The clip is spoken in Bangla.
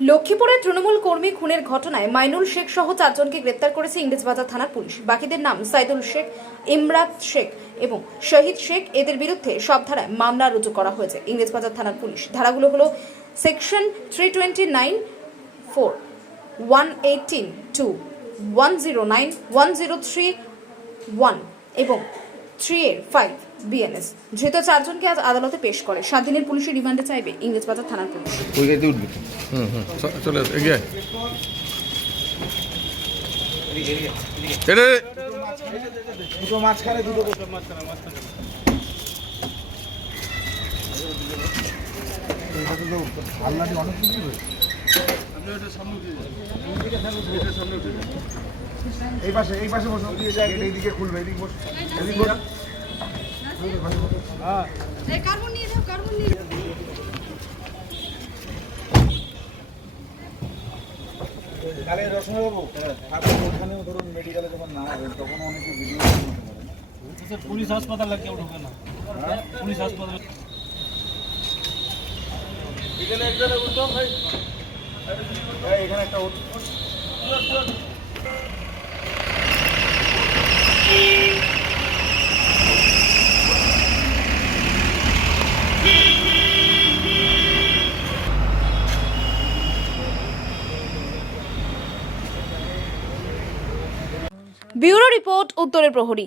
লক্ষ্মীপুরের তৃণমূল কর্মী খুনের ঘটনায় মাইনুল শেখ সহ 4 জনকে গ্রেপ্তার করেছে ইংরেজবাজার থানার পুলিশ। বাকিদের নাম সাইদুল শেখ, ইমরাত শেখ এবং শহীদ শেখ। এদের বিরুদ্ধে সব ধারায় মামলা রুজু করা হয়েছে ইংরেজবাজার থানার পুলিশ। ধারাগুলো হলো সেকশন 329 4 118 2 109 103 1 এবং 3A5 বিএনএস। ধৃত 4 জনকে আজ আদালতে পেশ করে 7 দিনের পুলিশি রিমান্ডে চাইবে ইংরেজবাজার থানার পুলিশ। চলে এগিয়ে দুটো মাঝখানে দুটো আল্লাহ অনেক কিছু এই পাশে বসো, এইদিকে খুলবে, এইদিকে বসো, এদিকে বসো। কার্বন নিয়ে যাও, কার্বন নিয়ে যাও। কালে রসনা বাবু ওখানেও ধরুন মেডিকেলে যখন নামাবেন তখন অনেকে ভিডিও পুলিশ হাসপাতাল কেউ ঢোকে না। পুলিশ হাসপাতাল এখানে একটা ব্যুরো রিপোর্ট, উত্তরের প্রহরী।